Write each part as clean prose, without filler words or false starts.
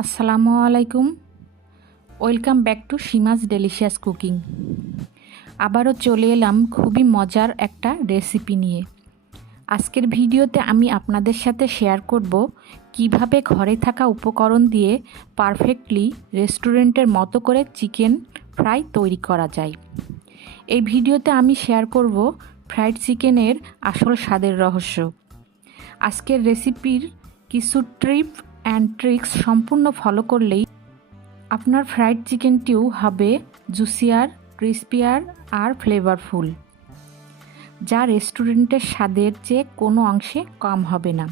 আসসালামু আলাইকুম। Welcome back to Shima's delicious cooking. আবারও চলে এলাম খুবই মজার একটা রেসিপি নিয়ে। আজকের ভিডিওতে আমি আপনাদের সাথে শেয়ার করব কিভাবে ঘরে থাকা উপকরণ দিয়ে পারফেক্টলি রেস্টুরেন্টের মতো করে চিকেন ফ্রাই তৈরি করা যায়। এই ভিডিওতে আমি শেয়ার করব ফ্রাইড চিকেনের আসল স্বাদের রহস্য। আজকের রেসিপির কিছু টিপ অ্যান্ড ট্রিক্স সম্পূর্ণ ফলো করলেই আপনার ফ্রাইড চিকেনটিও হবে জুসিয়ার, ক্রিস্পিয়ার আর ফ্লেভারফুল, যা রেস্টুরেন্টের স্বাদের চেয়ে কোনো অংশে কম হবে না।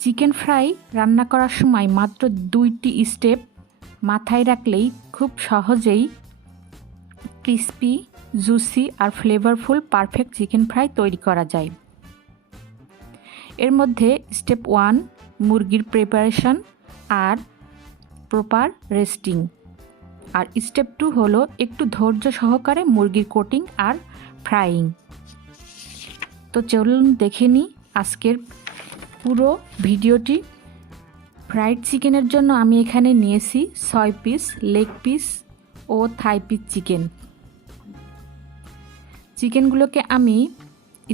চিকেন ফ্রাই রান্না করার সময় মাত্র 2টি স্টেপ মাথায় রাখলেই খুব সহজেই ক্রিস্পি, জুসি আর ফ্লেভারফুল পারফেক্ট চিকেন ফ্রাই তৈরি করা যায়। এর মধ্যে স্টেপ 1 মুরগির প্রিপারেশন আর প্রপার রেস্টিং, আর স্টেপ 2 হলো একটু ধৈর্য সহকারে মুরগির কোটিং আর ফ্রাইং। তো চলুন দেখে নিই আজকের পুরো ভিডিওটি। ফ্রাইড চিকেনের জন্য আমি এখানে নিয়েছি 6 পিস লেগ পিস ও থাই পিস চিকেনগুলোকে আমি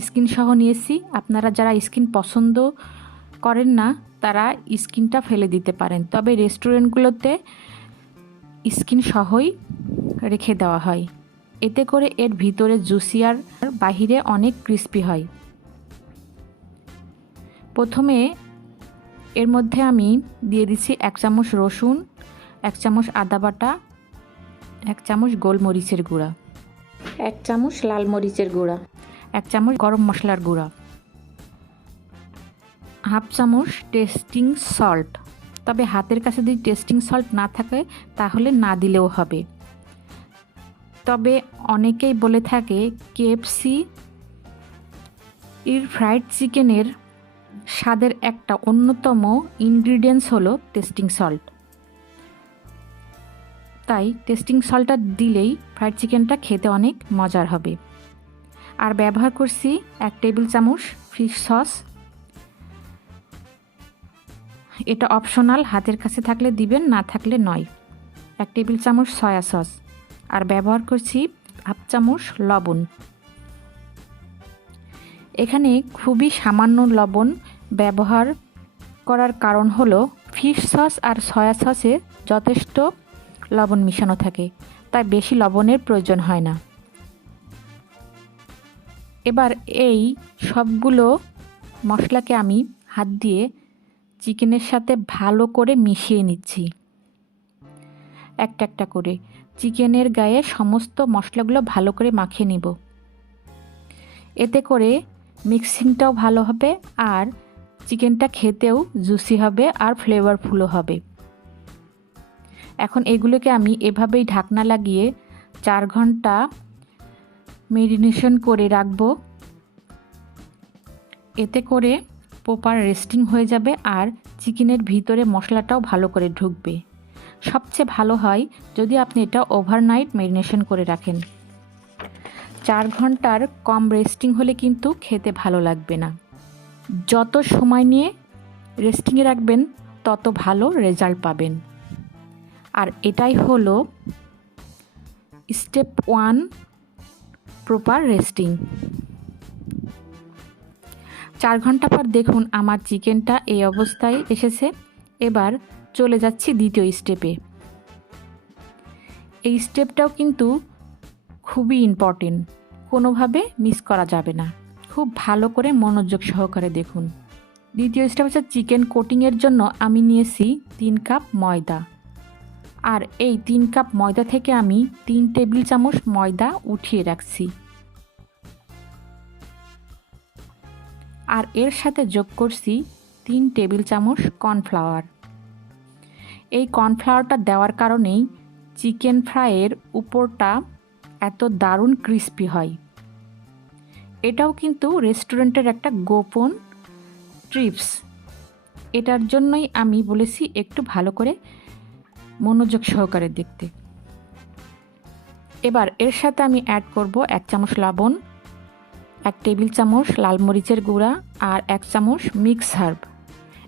স্কিন সহ নিয়েছি। আপনারা যারা স্কিন পছন্দ করেন না তারা স্কিনটা ফেলে দিতে পারেন, তবে রেস্টুরেন্টগুলোতে স্কিন সহই রেখে দেওয়া হয়। এতে করে এর ভিতরে জুসি আর বাহিরে অনেক ক্রিস্পি হয়। প্রথমে এর মধ্যে আমি দিয়ে দিচ্ছি 1 চামচ রসুন, 1 চামচ আদা বাটা, 1 চামচ গোলমরিচের গুঁড়া, 1 চামচ লাল মরিচের গুঁড়া, 1 চামচ গরম মশলার গুঁড়া, 1/2 চামচ টেস্টিং সল্ট। তবে হাতের কাছে যদি টেস্টিং সল্ট না থাকে তাহলে না দিলেও হবে। তবে অনেকেই বলে থাকে কেএফসি এর ফ্রাইড চিকেনের স্বাদের একটা অন্যতম ইনগ্রিডিয়েন্টস হলো টেস্টিং সল্ট। তাই টেস্টিং সল্টটা দিলেই ফ্রাইড চিকেনটা খেতে অনেক মজার হবে। আর ব্যবহার করছি 1 টেবিল চামচ ফিশ সস। এটা অপশনাল, হাতের কাছে থাকলে দিবেন, না থাকলে নয়। 1 টেবিল চামচ সয়া সস। আর ব্যবহার করছি 1/2 চামচ লবণ। এখানে খুবই সামান্য লবণ ব্যবহার করার কারণ হলো ফিশ সস আর সয়া সসে যথেষ্ট লবণ মিশানো থাকে, তাই বেশি লবণের প্রয়োজন হয় না। এবার এই সবগুলো মশলাকে আমি হাত দিয়ে চিকেনের সাথে ভালো করে মিশিয়ে নিচ্ছি। একটা একটা করে চিকেনের গায়ে সমস্ত মশলাগুলো ভালো করে মাখিয়ে নিব। এতে করে মিক্সিংটাও ভালো হবে আর চিকেনটা খেতেও জুসি হবে আর ফ্লেভারফুলও হবে। এখন এগুলোকে আমি এভাবেই ঢাকনা লাগিয়ে 4 ঘন্টা মেরিনেশন করে রাখবো। এতে করে প্রপার রেস্টিং হয়ে যাবে আর চিকেনের ভিতরে মশলাটাও ভালো করে ঢুকবে। সবচেয়ে ভালো হয় যদি আপনি এটা ওভারনাইট মেরিনেশন করে রাখেন। 4 ঘন্টার কম রেস্টিং হলে কিন্তু খেতে ভালো লাগবে না। যত সময় নিয়ে রেস্টিংয়ে রাখবেন তত ভালো রেজাল্ট পাবেন। আর এটাই হলো স্টেপ 1 প্রপার রেস্টিং। 4 ঘন্টা পর দেখুন আমার চিকেনটা এই অবস্থায় এসেছে। এবার চলে যাচ্ছি দ্বিতীয় স্টেপে। এই স্টেপটাও কিন্তু খুবই ইম্পর্টেন্ট, কোনোভাবে মিস করা যাবে না। খুব ভালো করে মনোযোগ সহকারে দেখুন। দ্বিতীয় স্টেপ হচ্ছে চিকেন কোটিংয়ের জন্য আমি নিয়েছি 3 কাপ ময়দা। আর এই 3 কাপ ময়দা থেকে আমি 3 টেবিল চামচ ময়দা উঠিয়ে রাখছি। আর এর সাথে যোগ করছি 3 টেবিল চামচ কর্নফ্লাওয়ার। এই কর্নফ্লাওয়ারটা দেওয়ার কারণেই চিকেন ফ্রাইয়ের উপরটা এত দারুণ ক্রিস্পি হয়। এটাও কিন্তু রেস্টুরেন্টের একটা গোপন টিপস। এটার জন্যই আমি বলেছি একটু ভালো করে মনোযোগ সহকারে দেখতে। এবার এর সাথে আমি অ্যাড করব 1 চামচ লবণ, 1 টেবিল চামচ লাল মরিচের গুঁড়া আর 1 চামচ মিক্স হার্ব।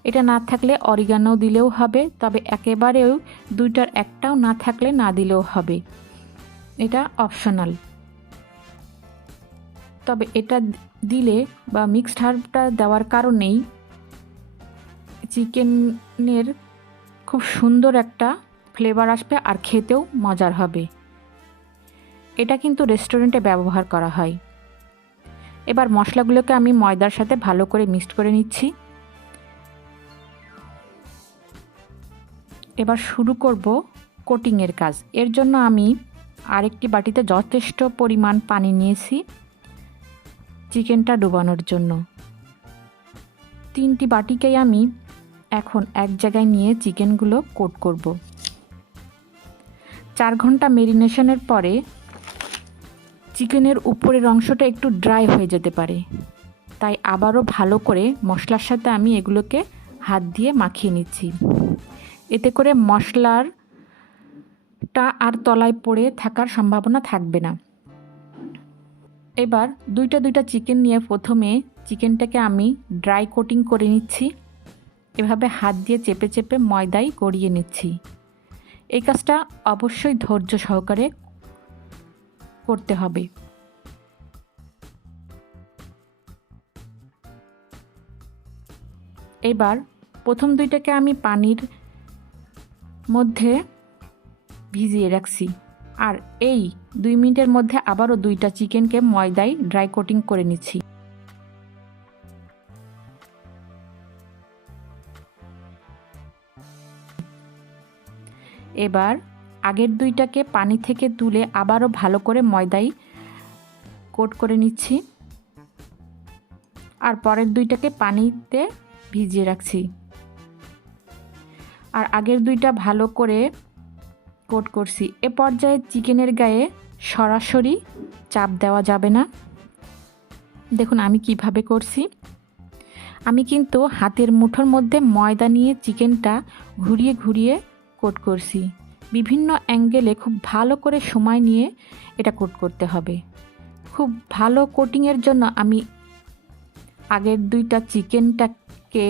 এটা না থাকলে অরিগানো দিলেও হবে, তবে একেবারেও দুইটার একটাও না থাকলে না দিলেও হবে, এটা অপশনাল। তবে এটা দিলে বা মিক্সড হার্বটা দেওয়ার কারণেই চিকেনের খুব সুন্দর একটা ফ্লেভার আসবে আর খেতেও মজার হবে। এটা কিন্তু রেস্টুরেন্টে ব্যবহার করা হয়। এবার মশলাগুলোকে আমি ময়দার সাথে ভালো করে মিক্সড করে নিচ্ছি। এবার শুরু করব কোটিংয়ের কাজ। এর জন্য আমি আরেকটি বাটিতে যথেষ্ট পরিমাণ পানি নিয়েছি চিকেনটা ডুবানোর জন্য। 3টি বাটিকেই আমি এখন এক জায়গায় নিয়ে চিকেনগুলো কোট করব। 4 ঘন্টা ম্যারিনেশনের পরে চিকেনের উপরের অংশটা একটু ড্রাই হয়ে যেতে পারে, তাই আবারও ভালো করে মশলার সাথে আমি এগুলোকে হাত দিয়ে মাখিয়ে নিচ্ছি। এতে করে মশলারটা আর তলায় পড়ে থাকার সম্ভাবনা থাকবে না। এবার দুইটা চিকেন নিয়ে প্রথমে চিকেনটাকে আমি ড্রাই কোটিং করে নিচ্ছি। এভাবে হাত দিয়ে চেপে চেপে ময়দায় গড়িয়ে নিচ্ছি। এই কাজটা অবশ্যই ধৈর্য সহকারে করতে হবে। এবার প্রথম দুইটাকে আমি পানির মধ্যে ভিজিয়ে রাখছি, আর এই 2 মিনিটের মধ্যে আবারও 2টা চিকেনকে ময়দায় ড্রাই কোটিং করে নিচ্ছি। এবার আগের 2টাকে পানি থেকে তুলে আবারও ভালো করে ময়দায় কোট করে নিচ্ছি, আর পরের 2টাকে পানিতে ভিজিয়ে রাখছি। আর আগের 2টা ভালো করে কোট করছি। এ পর্যায়ে চিকেনের গায়ে সরাসরি চাপ দেওয়া যাবে না। দেখুন আমি কিভাবে করছি। আমি কিন্তু হাতের মুঠোর মধ্যে ময়দা নিয়ে চিকেনটা ঘুরিয়ে ঘুরিয়ে কোট করছি। বিভিন্ন অ্যাঙ্গেলে খুব ভালো করে সময় নিয়ে এটা কোট করতে হবে। খুব ভালো কোটিংয়ের জন্য আমি আগের 2টা চিকেনটাকে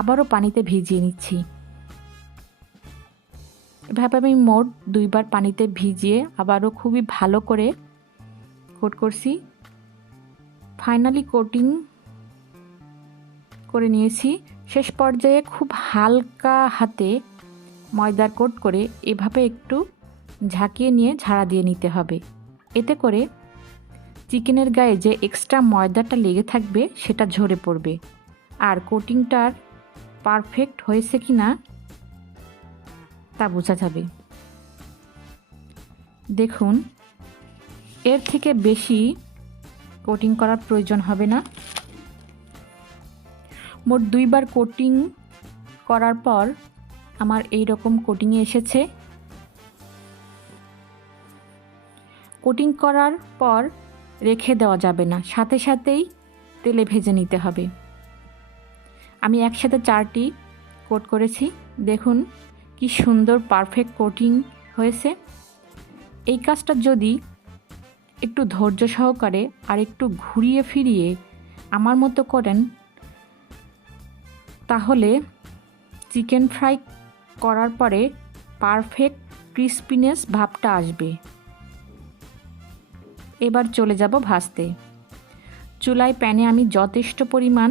আবারও পানিতে ভিজিয়ে নিচ্ছি। এভাবে আমি মোট 2বার পানিতে ভিজিয়ে আবারও খুবই ভালো করে কোট করছি। ফাইনালি কোটিং করে নিয়েছি। শেষ পর্যায়ে খুব হালকা হাতে ময়দার কোট করে এভাবে একটু ঝাঁকিয়ে নিয়ে ঝাড়া দিয়ে নিতে হবে। এতে করে চিকেনের গায়ে যে এক্সট্রা ময়দাটা লেগে থাকবে সেটা ঝরে পড়বে, আর কোটিংটার পারফেক্ট হয়েছে কি না তা বোঝা যাবে। দেখুন এর থেকে বেশি কোটিং করার প্রয়োজন হবে না। মোট 2বার কোটিং করার পর আমার এই রকম কোটিংয়ে এসেছে। কোটিং করার পর রেখে দেওয়া যাবে না, সাথে সাথেই তেলে ভেজে নিতে হবে। আমি একসাথে 4টি কোট করেছি। দেখুন কি সুন্দর পারফেক্ট কোটিং হয়েছে। এই কাজটা যদি একটু ধৈর্য সহকারে আর একটু ঘুরিয়ে ফিরিয়ে আমার মতো করেন, তাহলে চিকেন ফ্রাই করার পরে পারফেক্ট ক্রিস্পিনেস ভাবটা আসবে। এবার চলে যাব ভাজতে। চুলায় প্যানে আমি যথেষ্ট পরিমাণ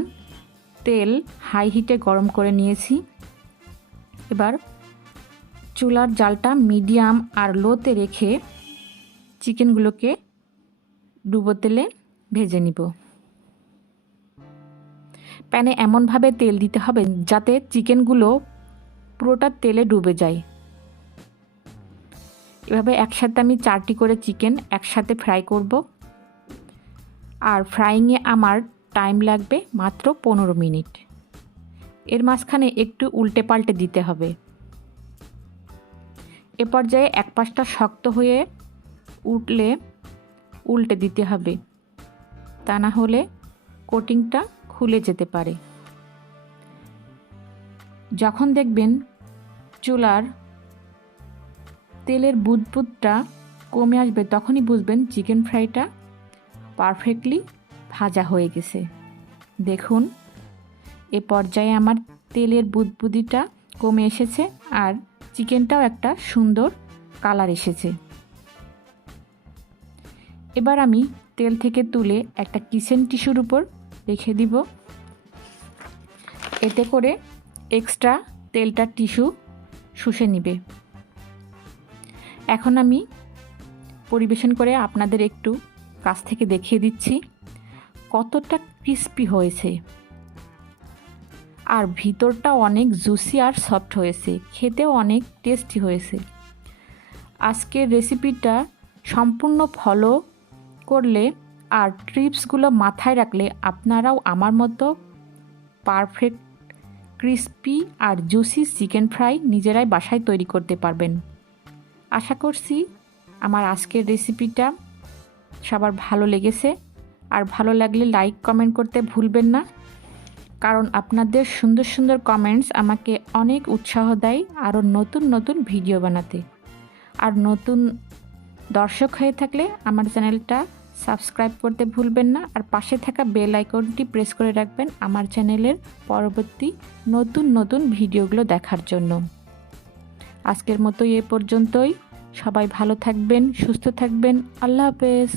তেল হাই হিটে গরম করে নিয়েছি। এবার চুলার জালটা মিডিয়াম আর লোতে রেখে চিকেনগুলোকে ডুবো তেলে ভেজে নিব। প্যানে এমনভাবে তেল দিতে হবে যাতে চিকেনগুলো পুরোটা তেলে ডুবে যায়। এভাবে একসাথে আমি 4টি করে চিকেন একসাথে ফ্রাই করব, আর ফ্রাইংয়ে আমার টাইম লাগবে মাত্র 15 মিনিট। এর মাঝখানে একটু উল্টে পাল্টে দিতে হবে। এ পর্যায়ে এক পাশটা শক্ত হয়ে উঠলে উল্টে দিতে হবে, তা না হলে কোটিংটা খুলে যেতে পারে। যখন দেখবেন চুলার তেলের বুদবুদটা কমে আসবে, তখনই বুঝবেন চিকেন ফ্রাইটা পারফেক্টলি ভাজা হয়ে গেছে। দেখুন এ পর্যায়ে আমার তেলের বুদবুদিটা কমে এসেছে আর চিকেনটাও একটা সুন্দর কালার এসেছে। এবার আমি তেল থেকে তুলে একটা কিচেন টিস্যুর উপর রেখে দিব, এতে করে এক্সট্রা তেলটা টিস্যু শুষে নিবে। এখন আমি পরিবেশন করে আপনাদের একটু কাছ থেকে দেখিয়ে দিচ্ছি কতটা ক্রিস্পি হয়েছে আর ভিতরটা অনেক জুসি আর সফট হয়েছে, খেতেও অনেক টেস্টি হয়েছে। আজকের রেসিপিটা সম্পূর্ণ ফলো করলে আর টিপসগুলো মাথায় রাখলে আপনারাও আমার মতো পারফেক্ট ক্রিস্পি আর জুসি চিকেন ফ্রাই নিজেরাই বাসায় তৈরি করতে পারবেন। আশা করছি আমার আজকের রেসিপিটা সবার ভালো লেগেছে, আর ভালো লাগলে লাইক কমেন্ট করতে ভুলবেন না, কারণ আপনাদের সুন্দর সুন্দর কমেন্টস আমাকে অনেক উৎসাহ দেয় আরও নতুন নতুন ভিডিও বানাতে। আর নতুন দর্শক হয়ে থাকলে আমার চ্যানেলটা সাবস্ক্রাইব করতে ভুলবেন না, আর পাশে থাকা বেল আইকনটি প্রেস করে রাখবেন আমার চ্যানেলের পরবর্তী নতুন নতুন ভিডিওগুলো দেখার জন্য। আজকের মতো এ পর্যন্তই। সবাই ভালো থাকবেন, সুস্থ থাকবেন। আল্লাহ হাফেজ।